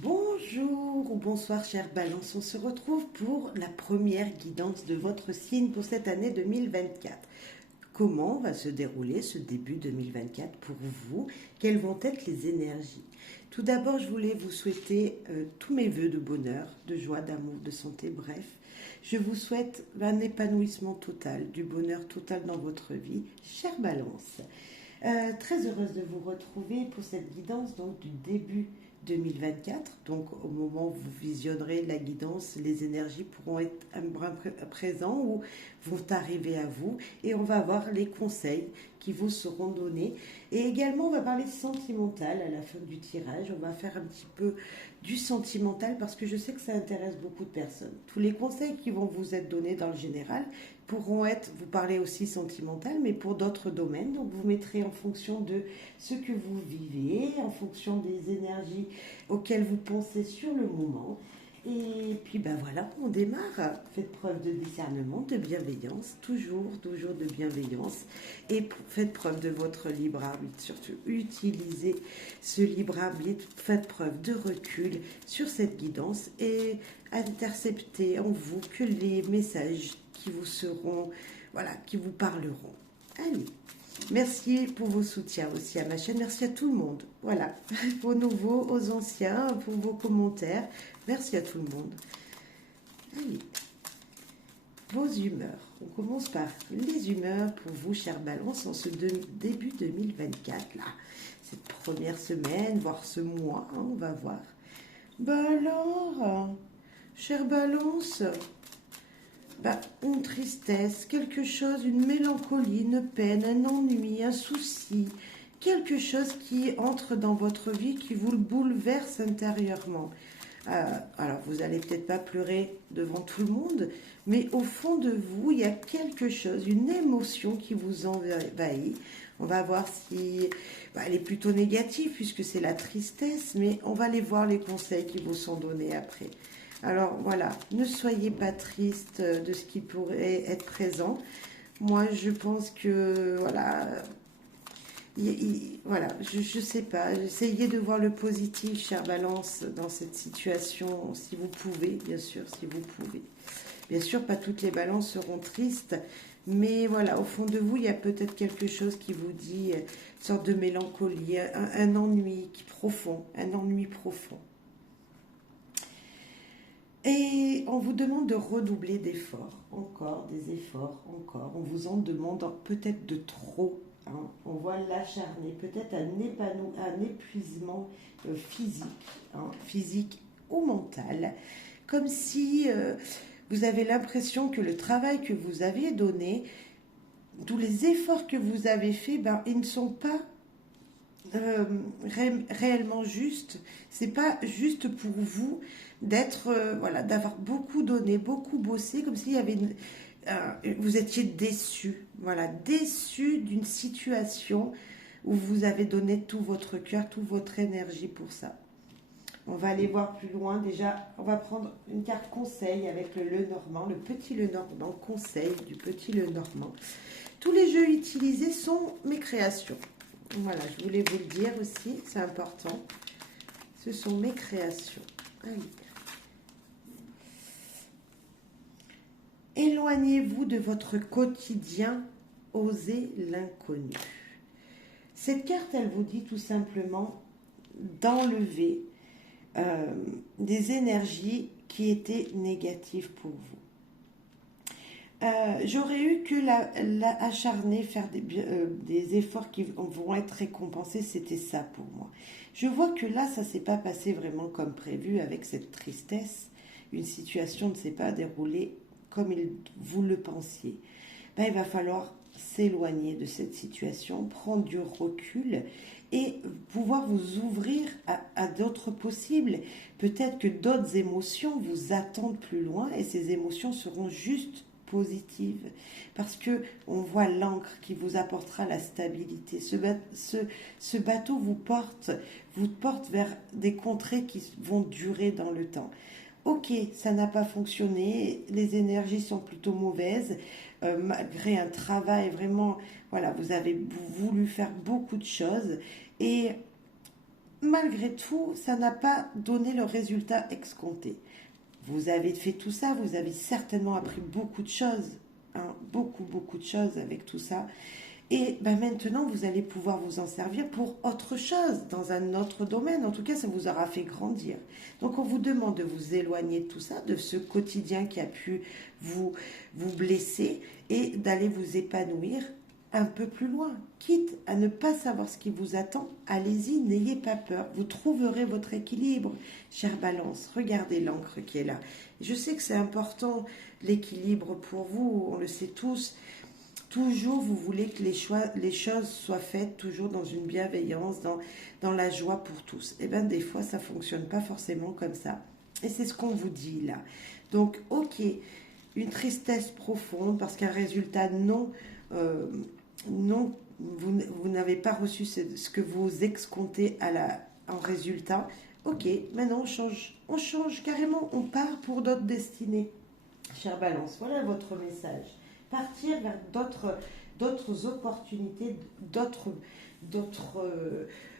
Bonjour ou bonsoir chère Balance, on se retrouve pour la première guidance de votre signe pour cette année 2024. Comment va se dérouler ce début 2024 pour vous? Quelles vont être les énergies? Tout d'abord, je voulais vous souhaiter tous mes voeux de bonheur, de joie, d'amour, de santé, bref. Je vous souhaite un épanouissement total, du bonheur total dans votre vie, chère Balance. Très heureuse de vous retrouver pour cette guidance donc du début 2024. Donc au moment où vous visionnerez la guidance, les énergies pourront être un brin présents ou vont arriver à vous et on va voir les conseils qui vous seront donnés. Et également on va parler sentimental à la fin du tirage. On va faire un petit peu du sentimental parce que je sais que ça intéresse beaucoup de personnes. Tous les conseils qui vont vous être donnés dans le général pourront être, vous parlez aussi sentimental, mais pour d'autres domaines. Donc vous mettrez en fonction de ce que vous vivez, en fonction des énergies auxquelles vous pensez sur le moment. Et puis ben voilà, on démarre. Faites preuve de discernement, de bienveillance, toujours de bienveillance. Et faites preuve de votre libre arbitre. Surtout, utilisez ce libre arbitre. Faites preuve de recul sur cette guidance et interceptez en vous que les messages qui vous seront, voilà, qui vous parleront. Allez. Merci pour vos soutiens aussi à ma chaîne. Merci à tout le monde. Voilà, aux nouveaux, aux anciens, pour vos commentaires. Merci à tout le monde. Allez, vos humeurs. On commence par les humeurs pour vous, chère Balance, en ce début 2024, là. Cette première semaine, voire ce mois, hein, on va voir. Bah alors, chère Balance, une tristesse, quelque chose, une mélancolie, une peine, un ennui, un souci, quelque chose qui entre dans votre vie, qui vous le bouleverse intérieurement. Alors, vous n'allez peut-être pas pleurer devant tout le monde, mais au fond de vous, il y a quelque chose, une émotion qui vous envahit. On va voir si elle est plutôt négative, puisque c'est la tristesse, mais on va aller voir les conseils qui vous sont donnés après. Alors voilà, ne soyez pas triste de ce qui pourrait être présent. Moi, je pense que voilà, voilà, je sais pas. Essayez de voir le positif, chère Balance, dans cette situation, si vous pouvez, bien sûr, si vous pouvez. Bien sûr, pas toutes les balances seront tristes, mais voilà, au fond de vous, il y a peut-être quelque chose qui vous dit une sorte de mélancolie, un ennui profond, un ennui profond. Et on vous demande de redoubler d'efforts, encore des efforts, encore. On vous en demande peut-être de trop. Hein. On voit l'acharné, peut-être un épuisement physique, hein, physique ou mental, comme si vous avez l'impression que le travail que vous avez donné, tous les efforts que vous avez faits, ils ne sont pas réellement juste. C'est pas juste pour vous d'être voilà, d'avoir beaucoup donné, beaucoup bossé, comme s'il y avait vous étiez déçu, voilà, déçu d'une situation où vous avez donné tout votre cœur, toute votre énergie pour ça. On va aller voir plus loin. Déjà, on va prendre une carte conseil avec le Lenormand, le petit Lenormand, conseil du petit Lenormand. Tous les jeux utilisés sont mes créations. Voilà, je voulais vous le dire aussi, c'est important. Ce sont mes créations. Allez. Éloignez-vous de votre quotidien, osez l'inconnu. Cette carte, elle vous dit tout simplement d'enlever des énergies qui étaient négatives pour vous. J'aurais eu que la acharner, faire des efforts qui vont être récompensés, c'était ça pour moi. Je vois que là, ça ne s'est pas passé vraiment comme prévu avec cette tristesse. Une situation ne s'est pas déroulée comme vous le pensiez. Il va falloir s'éloigner de cette situation, prendre du recul et pouvoir vous ouvrir à d'autres possibles. Peut-être que d'autres émotions vous attendent plus loin et ces émotions seront juste positive parce que on voit l'ancre qui vous apportera la stabilité. Ce bateau vous porte vers des contrées qui vont durer dans le temps. Ok, ça n'a pas fonctionné, les énergies sont plutôt mauvaises, malgré un travail vraiment, voilà, vous avez voulu faire beaucoup de choses et malgré tout, ça n'a pas donné le résultat escompté. Vous avez fait tout ça, vous avez certainement appris beaucoup de choses, hein, beaucoup de choses avec tout ça. Et ben maintenant, vous allez pouvoir vous en servir pour autre chose, dans un autre domaine. En tout cas, ça vous aura fait grandir. Donc, on vous demande de vous éloigner de tout ça, de ce quotidien qui a pu vous blesser, et d'aller vous épanouir un peu plus loin. Quitte à ne pas savoir ce qui vous attend, allez-y, n'ayez pas peur. Vous trouverez votre équilibre. Chère Balance, regardez l'encre qui est là. Je sais que c'est important, l'équilibre pour vous, on le sait tous. Toujours, vous voulez que les choses soient faites toujours dans une bienveillance, dans la joie pour tous. Et bien, des fois, ça ne fonctionne pas forcément comme ça. Et c'est ce qu'on vous dit là. Donc, ok, une tristesse profonde parce qu'un résultat non, vous n'avez pas reçu ce que vous escomptez en résultat. Ok, maintenant on change carrément, on part pour d'autres destinées. Chère Balance, voilà votre message. Partir vers d'autres opportunités, d'autres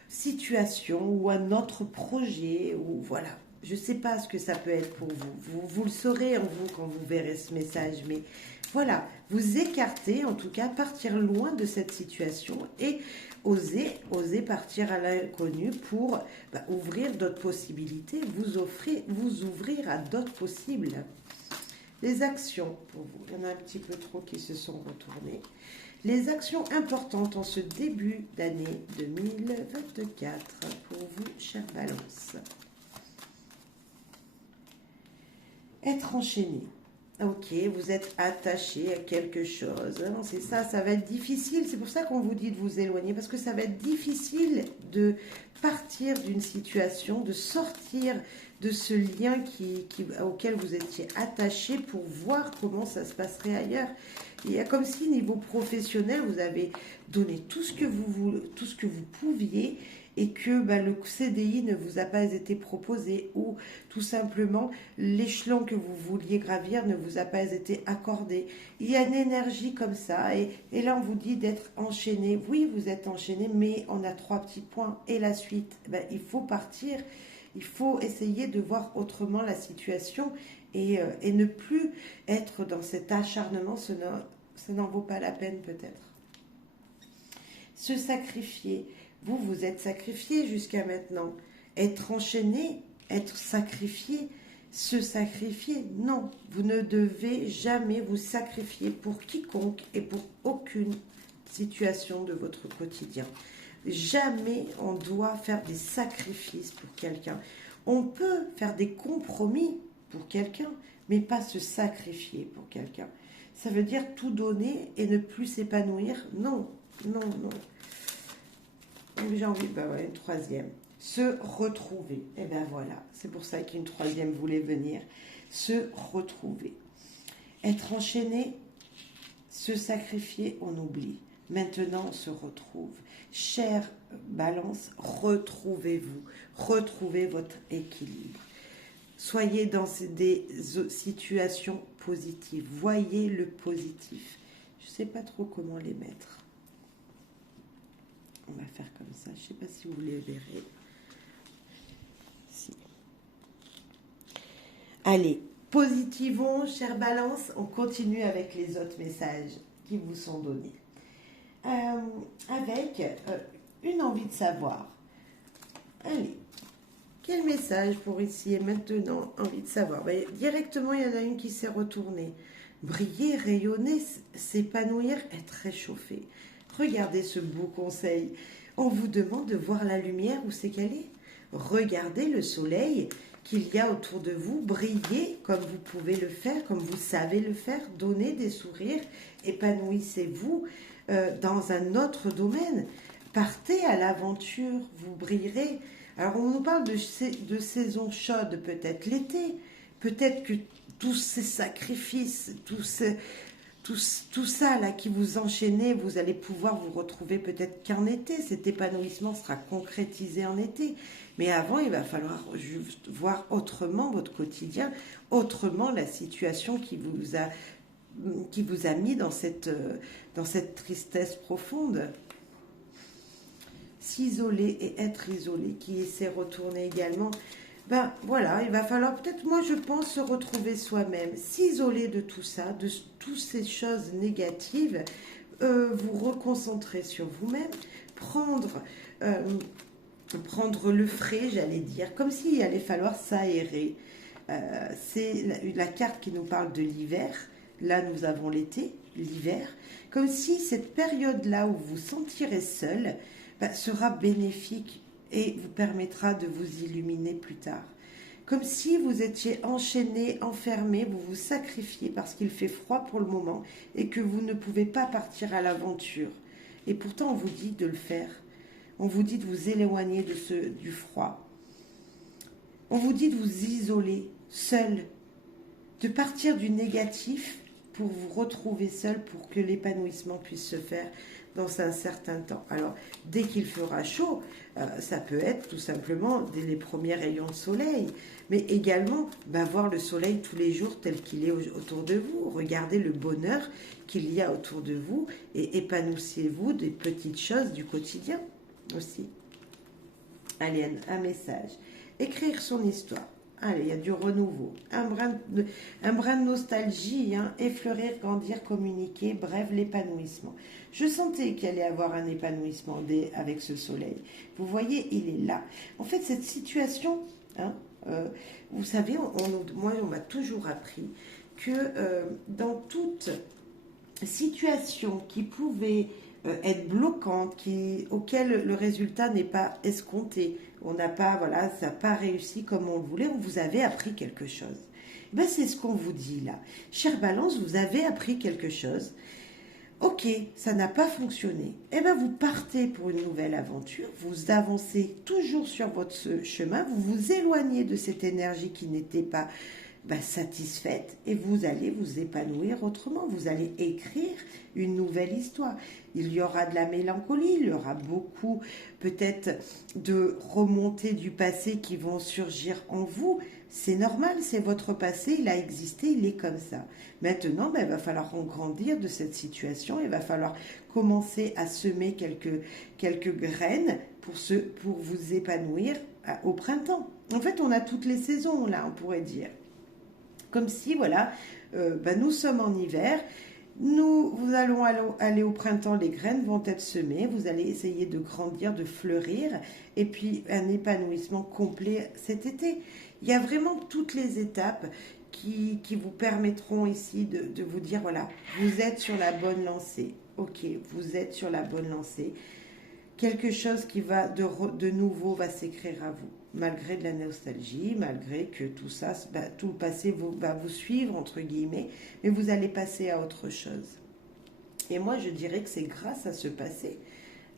situations ou un autre projet, ou voilà. Je ne sais pas ce que ça peut être pour vous. Vous le saurez en vous quand vous verrez ce message, mais voilà, vous écartez, en tout cas, partir loin de cette situation et oser partir à l'inconnu pour ouvrir d'autres possibilités, vous ouvrir à d'autres possibles. Les actions, pour vous, il y en a un petit peu trop qui se sont retournées. Les actions importantes en ce début d'année 2024 pour vous, chère Balance. Être enchaîné. Ok, vous êtes attaché à quelque chose. Hein, c'est ça, ça va être difficile. C'est pour ça qu'on vous dit de vous éloigner, parce que ça va être difficile de partir d'une situation, de sortir de ce lien auquel vous étiez attaché pour voir comment ça se passerait ailleurs. Il y a comme si, niveau professionnel, vous avez donné tout ce que vous pouviez, et que le CDI ne vous a pas été proposé, ou tout simplement l'échelon que vous vouliez gravir ne vous a pas été accordé. Il y a une énergie comme ça, et là on vous dit d'être enchaîné. Oui, vous êtes enchaîné, mais on a 3 petits points. Et la suite, il faut partir, il faut essayer de voir autrement la situation, et ne plus être dans cet acharnement. Ça n'en vaut pas la peine peut-être. Se sacrifier. Vous êtes sacrifié jusqu'à maintenant. Être enchaîné, être sacrifié, se sacrifier, non. Vous ne devez jamais vous sacrifier pour quiconque et pour aucune situation de votre quotidien. Jamais on doit faire des sacrifices pour quelqu'un. On peut faire des compromis pour quelqu'un, mais pas se sacrifier pour quelqu'un. Ça veut dire tout donner et ne plus s'épanouir. Non. J'ai envie, une troisième. Se retrouver. Et bien voilà, c'est pour ça qu'une troisième voulait venir. Se retrouver. Être enchaîné, se sacrifier, on oublie. Maintenant, on se retrouve. Chère Balance, retrouvez-vous. Retrouvez votre équilibre. Soyez dans des situations positives. Voyez le positif. Je ne sais pas trop comment les mettre. On va faire comme ça. Je ne sais pas si vous les verrez. Si. Allez, positivons, chère Balance. On continue avec les autres messages qui vous sont donnés. Avec une envie de savoir. Allez, quel message pour ici et maintenant? Envie de savoir. Directement, il y en a une qui s'est retournée. Briller, rayonner, s'épanouir, être réchauffé. Regardez ce beau conseil. On vous demande de voir la lumière où c'est qu'elle est. Regardez le soleil qu'il y a autour de vous, briller comme vous pouvez le faire, comme vous savez le faire, donnez des sourires, épanouissez-vous dans un autre domaine. Partez à l'aventure, vous brillerez. Alors on nous parle de saison chaude peut-être l'été, peut-être que tous ces sacrifices, tout ça là qui vous enchaînez, vous allez pouvoir vous retrouver peut-être qu'en été. Cet épanouissement sera concrétisé en été. Mais avant, il va falloir juste voir autrement votre quotidien, autrement la situation qui vous a mis dans cette tristesse profonde. s'isoler et être isolé, qui s'est retourné également. Ben voilà, il va falloir peut-être, moi je pense, se retrouver soi-même, s'isoler de tout ça, de toutes ces choses négatives, vous reconcentrer sur vous-même, prendre, euh, prendre le frais, j'allais dire, comme s'il allait falloir s'aérer. C'est la carte qui nous parle de l'hiver. Là, nous avons l'été, l'hiver. Comme si cette période-là où vous vous sentirez seul sera bénéfique et vous permettra de vous illuminer plus tard. Comme si vous étiez enchaîné, enfermé, vous vous sacrifiez parce qu'il fait froid pour le moment et que vous ne pouvez pas partir à l'aventure. Et pourtant, on vous dit de le faire. On vous dit de vous éloigner du froid. On vous dit de vous isoler, seul, de partir du négatif pour vous retrouver seul, pour que l'épanouissement puisse se faire dans un certain temps. Alors, dès qu'il fera chaud, ça peut être tout simplement dès les premiers rayons de soleil, mais également voir le soleil tous les jours tel qu'il est autour de vous. Regardez le bonheur qu'il y a autour de vous et épanouissez-vous des petites choses du quotidien aussi. Allez, un message. Écrire son histoire. Allez, il y a du renouveau. Un brin de nostalgie, effleurer, grandir, communiquer, bref, l'épanouissement. Je sentais qu'il allait y avoir un épanouissement avec ce soleil. Vous voyez, il est là. En fait, cette situation, vous savez, moi, on m'a toujours appris que dans toute situation qui pouvait être bloquante, auquel le résultat n'est pas escompté, on n'a pas, voilà, ça n'a pas réussi comme on le voulait, on vous avait appris quelque chose. C'est ce qu'on vous dit là. Chère Balance, vous avez appris quelque chose. Ok, ça n'a pas fonctionné. Vous partez pour une nouvelle aventure, vous avancez toujours sur votre chemin, vous vous éloignez de cette énergie qui n'était pas satisfaite et vous allez vous épanouir autrement. Vous allez écrire une nouvelle histoire. Il y aura de la mélancolie, il y aura beaucoup peut-être de remontées du passé qui vont surgir en vous. C'est normal, c'est votre passé, il a existé, il est comme ça. Maintenant, il va falloir en grandir de cette situation, il va falloir commencer à semer quelques graines pour vous épanouir au printemps. En fait, on a toutes les saisons là, on pourrait dire. Comme si, voilà, nous sommes en hiver, nous allons aller au printemps, les graines vont être semées, vous allez essayer de grandir, de fleurir, et puis un épanouissement complet cet été. Il y a vraiment toutes les étapes qui vous permettront ici de vous dire, voilà, vous êtes sur la bonne lancée. Ok, vous êtes sur la bonne lancée. Quelque chose qui va de nouveau va s'écrire à vous, malgré de la nostalgie, malgré que tout ça, tout le passé va vous suivre, entre guillemets, mais vous allez passer à autre chose. Et moi, je dirais que c'est grâce à ce passé,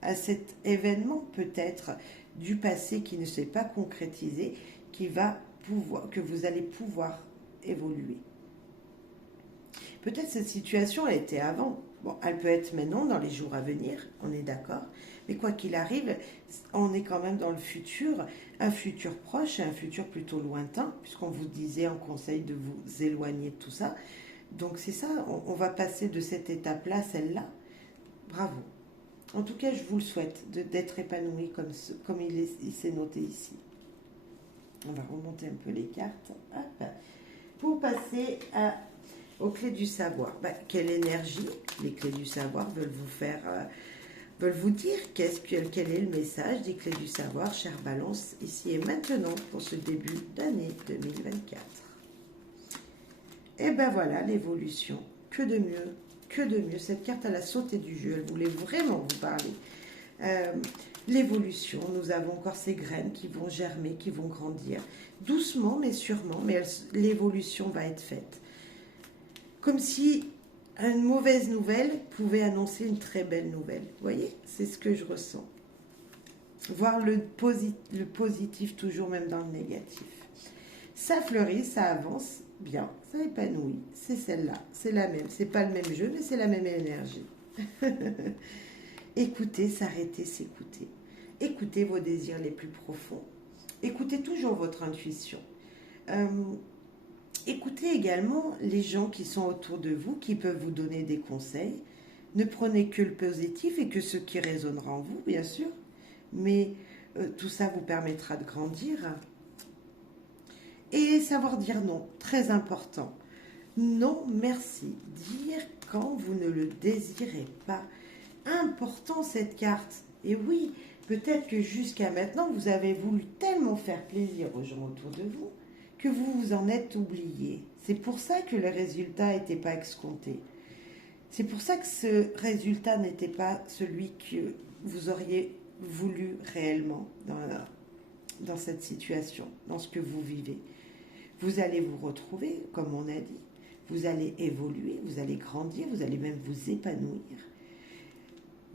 à cet événement peut-être du passé qui ne s'est pas concrétisé, que vous allez pouvoir évoluer. Peut-être cette situation, elle était avant. Bon, elle peut être maintenant, dans les jours à venir, on est d'accord. Mais quoi qu'il arrive, on est quand même dans le futur, un futur proche et un futur plutôt lointain, puisqu'on vous disait en conseil de vous éloigner de tout ça. Donc c'est ça, on va passer de cette étape-là à celle-là. Bravo. En tout cas, je vous le souhaite, d'être épanoui comme il s'est noté ici. On va remonter un peu les cartes. Hop. Pour passer aux clés du savoir. Quelle énergie les clés du savoir veulent vous dire quel est le message des clés du savoir, chère Balance, ici et maintenant pour ce début d'année 2024. Et voilà l'évolution. Que de mieux, que de mieux. Cette carte, elle a sauté du jeu, elle voulait vraiment vous parler. L'évolution, nous avons encore ces graines qui vont germer, qui vont grandir. Doucement mais sûrement, mais l'évolution va être faite. Comme si une mauvaise nouvelle pouvait annoncer une très belle nouvelle. Vous voyez, c'est ce que je ressens. Voir le positif toujours, même dans le négatif. Ça fleurit, ça avance, bien, ça épanouit. C'est celle-là, c'est la même. C'est pas le même jeu, mais c'est la même énergie. Écoutez, s'arrêter, s'écouter. Écoutez vos désirs les plus profonds. Écoutez toujours votre intuition. Écoutez également les gens qui sont autour de vous, qui peuvent vous donner des conseils. Ne prenez que le positif et que ce qui résonnera en vous, bien sûr. mais tout ça vous permettra de grandir. Et savoir dire non, très important. Non, merci. Dire quand vous ne le désirez pas. Important cette carte. Et oui, peut-être que jusqu'à maintenant, vous avez voulu tellement faire plaisir aux gens autour de vous que vous vous en êtes oublié. C'est pour ça que le résultat n'était pas escompté. C'est pour ça que ce résultat n'était pas celui que vous auriez voulu réellement dans cette situation, dans ce que vous vivez. Vous allez vous retrouver, comme on a dit, vous allez évoluer, vous allez grandir, vous allez même vous épanouir.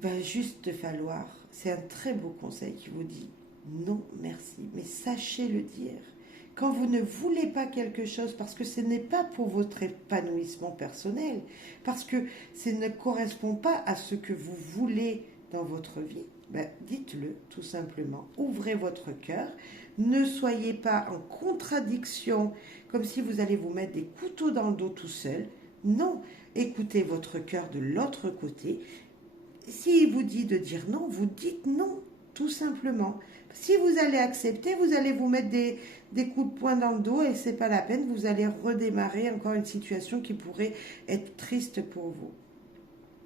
Va juste falloir, c'est un très beau conseil qui vous dit non merci, mais sachez le dire. Quand vous ne voulez pas quelque chose, parce que ce n'est pas pour votre épanouissement personnel, parce que ça ne correspond pas à ce que vous voulez dans votre vie, dites-le tout simplement. Ouvrez votre cœur, ne soyez pas en contradiction, comme si vous allez vous mettre des couteaux dans le dos tout seul. Non, écoutez votre cœur de l'autre côté. S'il vous dit de dire non, vous dites non, tout simplement. Si vous allez accepter, vous allez vous mettre des coups de poing dans le dos et c'est pas la peine, vous allez redémarrer encore une situation qui pourrait être triste pour vous.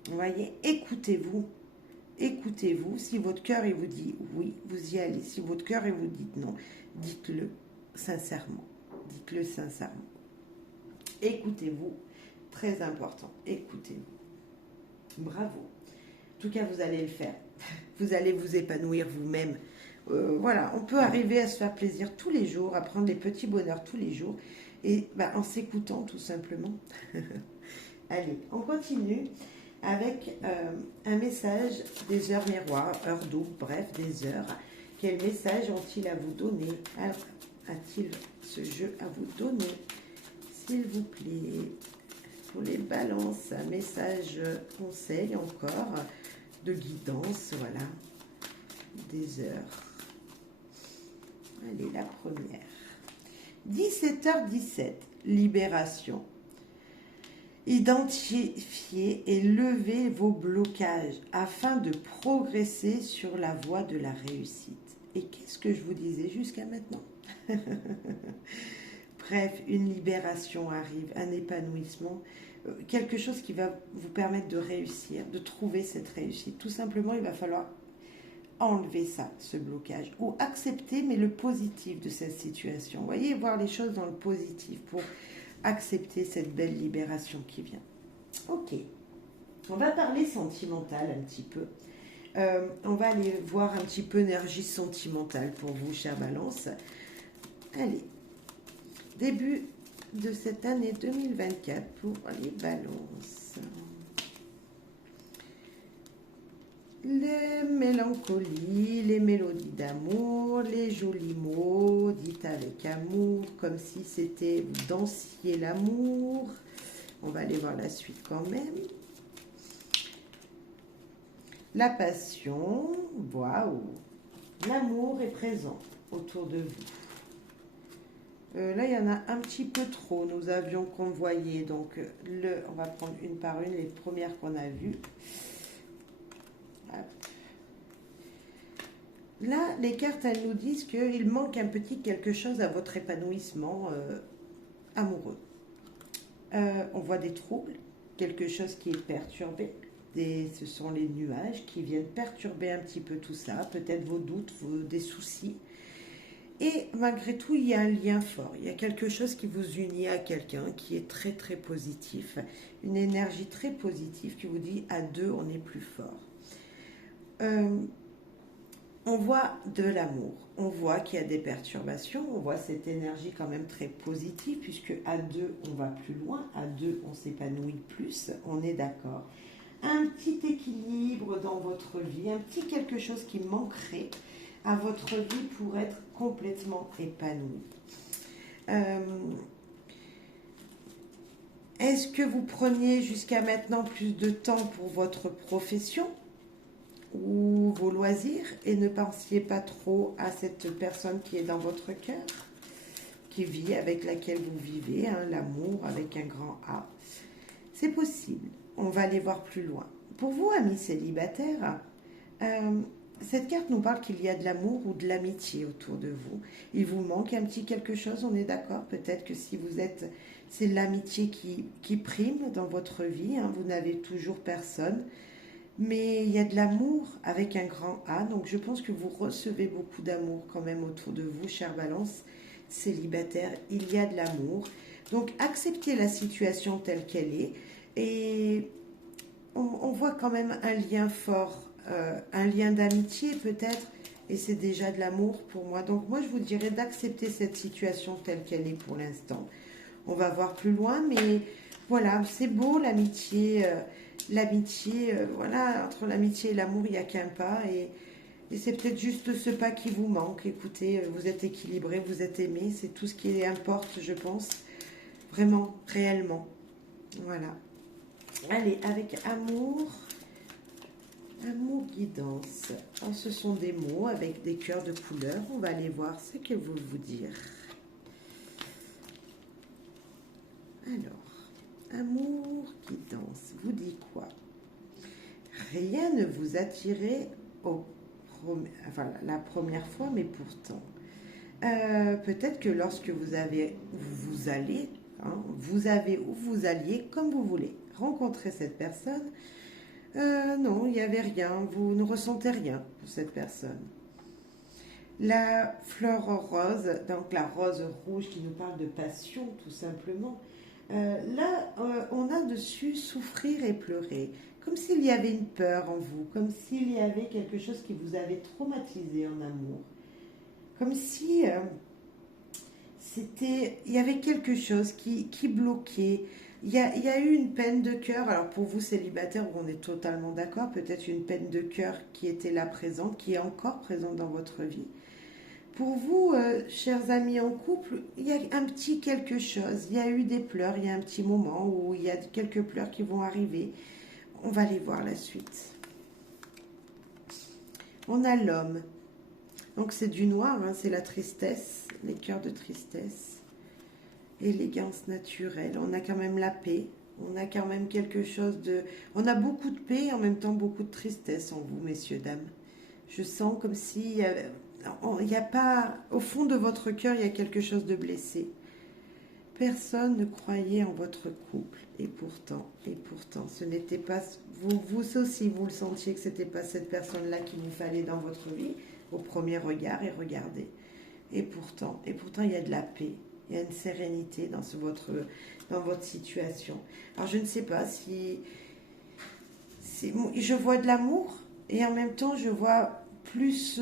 Vous voyez, écoutez-vous. Écoutez-vous. Si votre cœur il vous dit oui, vous y allez. Si votre cœur il vous dit non, dites-le sincèrement. Dites-le sincèrement. Écoutez-vous. Très important. Écoutez-vous. Bravo. En tout cas, vous allez le faire. Vous allez vous épanouir vous-même. Voilà, on peut arriver à se faire plaisir tous les jours, à prendre des petits bonheurs tous les jours, et en s'écoutant tout simplement. Allez, on continue avec un message des heures miroirs, heures doubles, bref, des heures. Quel message ont-ils à vous donner? Alors, a-t-il ce jeu à vous donner? S'il vous plaît, pour les balances, un message conseil encore, de guidance, voilà, des heures. Allez, la première. 17h17, libération. Identifiez et levez vos blocages afin de progresser sur la voie de la réussite. Et qu'est-ce que je vous disais jusqu'à maintenant? Bref, une libération arrive, un épanouissement, quelque chose qui va vous permettre de réussir, de trouver cette réussite. Tout simplement, il va falloir enlever ça, ce blocage, ou accepter, mais le positif de cette situation. Vous voyez, voir les choses dans le positif pour accepter cette belle libération qui vient. Ok, on va parler sentimental un petit peu. On va aller voir un petit peu énergie sentimentale pour vous, chère Balance. Allez, début de cette année 2024 pour les Balances. Les mélancolies, les mélodies d'amour, les jolis mots, dites avec amour, comme si c'était vous dansiez l'amour. On va aller voir la suite quand même. La passion, waouh. L'amour est présent autour de vous. Là, il y en a un petit peu trop. Nous avions convoyé, donc on va prendre une par une, les premières qu'on a vues. Là, les cartes, elles nous disent qu'il manque un petit quelque chose à votre épanouissement amoureux. On voit des troubles, quelque chose qui est perturbé. Ce sont les nuages qui viennent perturber un petit peu tout ça, peut-être vos doutes, des soucis. Et malgré tout, il y a un lien fort. Il y a quelque chose qui vous unit à quelqu'un qui est très très positif. Une énergie très positive qui vous dit à deux, on est plus fort. On voit de l'amour, on voit qu'il y a des perturbations, on voit cette énergie quand même très positive puisque à deux on va plus loin, à deux on s'épanouit plus, on est d'accord. Un petit équilibre dans votre vie, un petit quelque chose qui manquerait à votre vie pour être complètement épanoui. Est-ce que vous preniez jusqu'à maintenant plus de temps pour votre profession ou vos loisirs et ne pensiez pas trop à cette personne qui est dans votre cœur, qui vit, avec laquelle vous vivez, l'amour avec un grand A? C'est possible. On va aller voir plus loin. Pour vous, amis célibataires, Cette carte nous parle qu'il y a de l'amour ou de l'amitié autour de vous. Il vous manque un petit quelque chose, on est d'accord? Peut-être que si vous êtes, c'est l'amitié qui prime dans votre vie, hein, vous n'avez toujours personne. Mais il y a de l'amour avec un grand A, donc je pense que vous recevez beaucoup d'amour quand même autour de vous, chère Balance célibataire. Il y a de l'amour. Donc acceptez la situation telle qu'elle est et on voit quand même un lien fort, un lien d'amitié peut-être, et c'est déjà de l'amour pour moi. Donc moi je vous dirais d'accepter cette situation telle qu'elle est pour l'instant. On va voir plus loin, mais voilà, c'est beau l'amitié. L'amitié, voilà, entre l'amitié et l'amour, il n'y a qu'un pas. Et c'est peut-être juste ce pas qui vous manque. Écoutez, vous êtes équilibré, vous êtes aimé, c'est tout ce qui importe, je pense. Vraiment, réellement. Voilà. Allez, avec amour, amour guidance. Alors, ce sont des mots avec des cœurs de couleur. On va aller voir ce que vous dire. Alors, amour guidance, vous dit quoi? Rien ne vous attirait la première fois, mais pourtant. Peut-être que lorsque vous allez, hein, vous avez ou vous alliez, comme vous voulez, rencontrer cette personne, non, il n'y avait rien, vous ne ressentez rien pour cette personne. La fleur rose, donc la rose rouge qui nous parle de passion, tout simplement. On a dessus souffrir et pleurer, comme s'il y avait une peur en vous, comme s'il y avait quelque chose qui vous avait traumatisé en amour, comme si il y avait quelque chose qui bloquait. Il y a eu une peine de cœur. Alors pour vous célibataires, on est totalement d'accord. Peut-être une peine de cœur qui était là présente, qui est encore présente dans votre vie. Pour vous, chers amis en couple, il y a un petit quelque chose. Il y a eu des pleurs. Il y a un petit moment où il y a quelques pleurs qui vont arriver. On va aller voir la suite. On a l'homme. Donc c'est du noir, hein, c'est la tristesse, les cœurs de tristesse, élégance naturelle. On a quand même la paix, on a quand même quelque chose de... On a beaucoup de paix et en même temps beaucoup de tristesse en vous, messieurs, dames. Je sens comme si il n'y a pas... Au fond de votre cœur, il y a quelque chose de blessé. Personne ne croyait en votre couple et pourtant, ce n'était pas... Vous aussi, vous le sentiez que ce n'était pas cette personne-là qu'il vous fallait dans votre vie au premier regard et regardez. Et pourtant, il y a de la paix, il y a une sérénité dans votre situation. Alors je ne sais pas si je vois de l'amour et en même temps je vois plus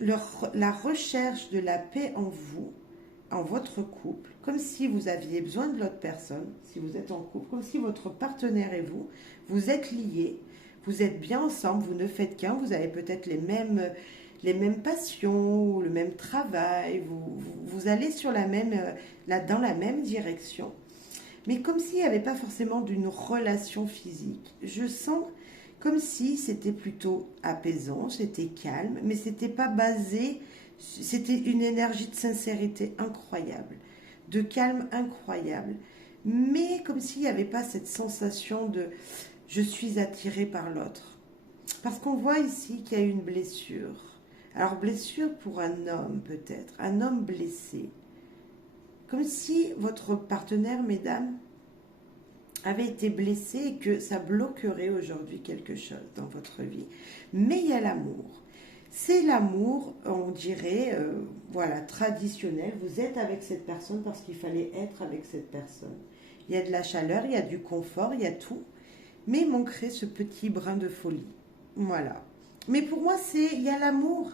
la recherche de la paix en vous, en votre couple, comme si vous aviez besoin de l'autre personne, si vous êtes en couple, comme si votre partenaire et vous êtes liés, vous êtes bien ensemble, vous ne faites qu'un, vous avez peut-être les mêmes passions, le même travail, vous allez dans la même direction. Mais comme s'il n'y avait pas forcément d'une relation physique. Je sens comme si c'était plutôt apaisant, c'était calme, mais c'était pas basé, c'était une énergie de sincérité incroyable, de calme incroyable. Mais comme s'il n'y avait pas cette sensation de je suis attiré par l'autre. Parce qu'on voit ici qu'il y a une blessure. Alors blessure pour un homme peut-être, un homme blessé. Comme si votre partenaire, mesdames, avait été blessé et que ça bloquerait aujourd'hui quelque chose dans votre vie. Mais il y a l'amour. C'est l'amour, on dirait, voilà, traditionnel. Vous êtes avec cette personne parce qu'il fallait être avec cette personne. Il y a de la chaleur, il y a du confort, il y a tout. Mais il manquerait ce petit brin de folie. Voilà. Mais pour moi, il y a l'amour.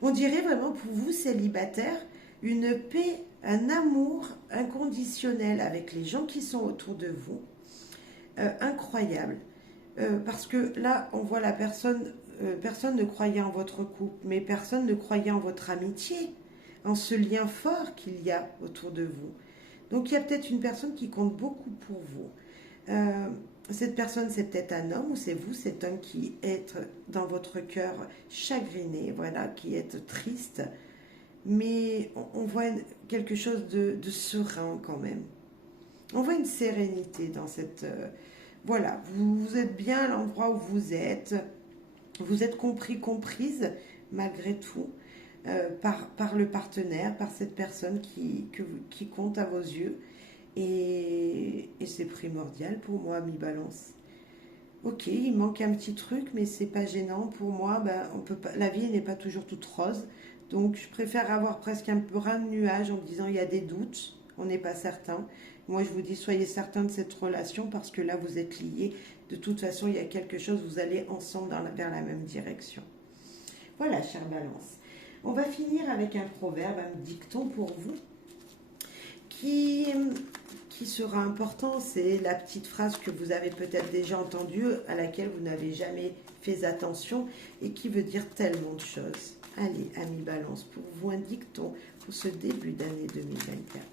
On dirait vraiment pour vous, célibataires, une paix, un amour inconditionnel avec les gens qui sont autour de vous, incroyable. Parce que là, on voit la personne, personne ne croyait en votre couple, mais personne ne croyait en votre amitié, en ce lien fort qu'il y a autour de vous. Donc il y a peut-être une personne qui compte beaucoup pour vous. Cette personne, c'est peut-être un homme ou c'est vous, cet homme qui est dans votre cœur chagriné, voilà, qui est triste. Mais on voit quelque chose de serein quand même. On voit une sérénité dans cette... voilà, vous êtes bien à l'endroit où vous êtes. Vous êtes compris, comprise, malgré tout, par le partenaire, par cette personne qui compte à vos yeux. Et c'est primordial pour moi, mi-balance. Ok, il manque un petit truc, mais c'est pas gênant. Pour moi, ben, on peut pas, la vie n'est pas toujours toute rose. Donc, je préfère avoir presque un brin de nuage en me disant il y a des doutes, on n'est pas certain. Moi, je vous dis, soyez certain de cette relation parce que là, vous êtes liés. De toute façon, il y a quelque chose, vous allez ensemble vers la même direction. Voilà, chère Balance. On va finir avec un proverbe, un dicton pour vous qui, qui sera important. C'est la petite phrase que vous avez peut-être déjà entendue, à laquelle vous n'avez jamais fait attention et qui veut dire tellement de choses. Allez, amis Balance, pour vous un dicton pour ce début d'année 2024.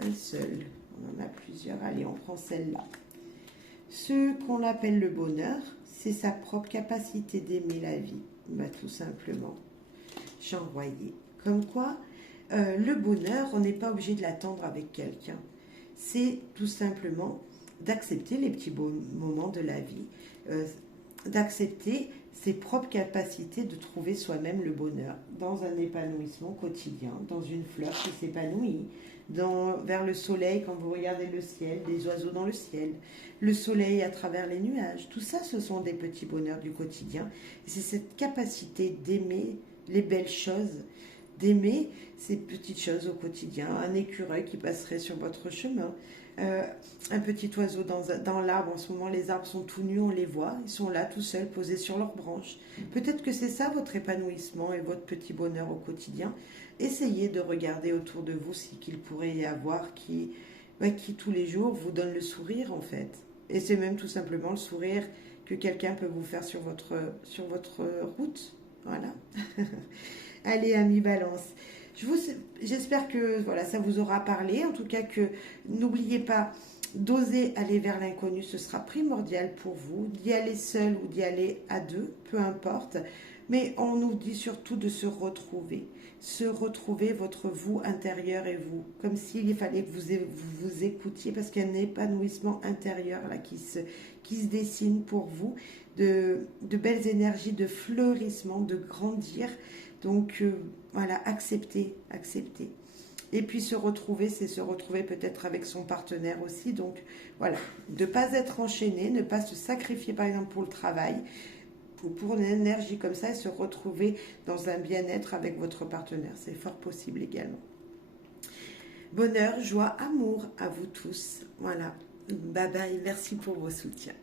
Un seul, on en a plusieurs. Allez, on prend celle-là. Ce qu'on appelle le bonheur, c'est sa propre capacité d'aimer la vie. Bah, tout simplement. J'envoyais. Comme quoi, le bonheur, on n'est pas obligé de l'attendre avec quelqu'un. C'est tout simplement d'accepter les petits beaux moments de la vie, d'accepter ses propres capacités de trouver soi-même le bonheur dans un épanouissement quotidien, dans une fleur qui s'épanouit, vers le soleil quand vous regardez le ciel, des oiseaux dans le ciel, le soleil à travers les nuages. Tout ça, ce sont des petits bonheurs du quotidien. Et c'est cette capacité d'aimer les belles choses, d'aimer ces petites choses au quotidien, un écureuil qui passerait sur votre chemin, un petit oiseau dans l'arbre. En ce moment, les arbres sont tout nus, on les voit, ils sont là tout seuls, posés sur leurs branches. Peut-être que c'est ça votre épanouissement et votre petit bonheur au quotidien. Essayez de regarder autour de vous ce qu'il pourrait y avoir qui tous les jours vous donne le sourire en fait. Et c'est même tout simplement le sourire que quelqu'un peut vous faire sur votre route. Voilà. Allez, amis Balance. J'espère que voilà, ça vous aura parlé. En tout cas, que n'oubliez pas d'oser aller vers l'inconnu. Ce sera primordial pour vous, d'y aller seul ou d'y aller à deux, peu importe. Mais on nous dit surtout de se retrouver votre vous intérieur et vous, comme s'il fallait que vous écoutiez, parce qu'il y a un épanouissement intérieur là qui se dessine pour vous, de belles énergies, de fleurissement, de grandir. Donc voilà, accepter. Et puis se retrouver, c'est se retrouver peut-être avec son partenaire aussi. Donc voilà, de ne pas être enchaîné, ne pas se sacrifier par exemple pour le travail, pour une énergie comme ça, et se retrouver dans un bien-être avec votre partenaire. C'est fort possible également. Bonheur, joie, amour à vous tous. Voilà. Bye bye, merci pour vos soutiens.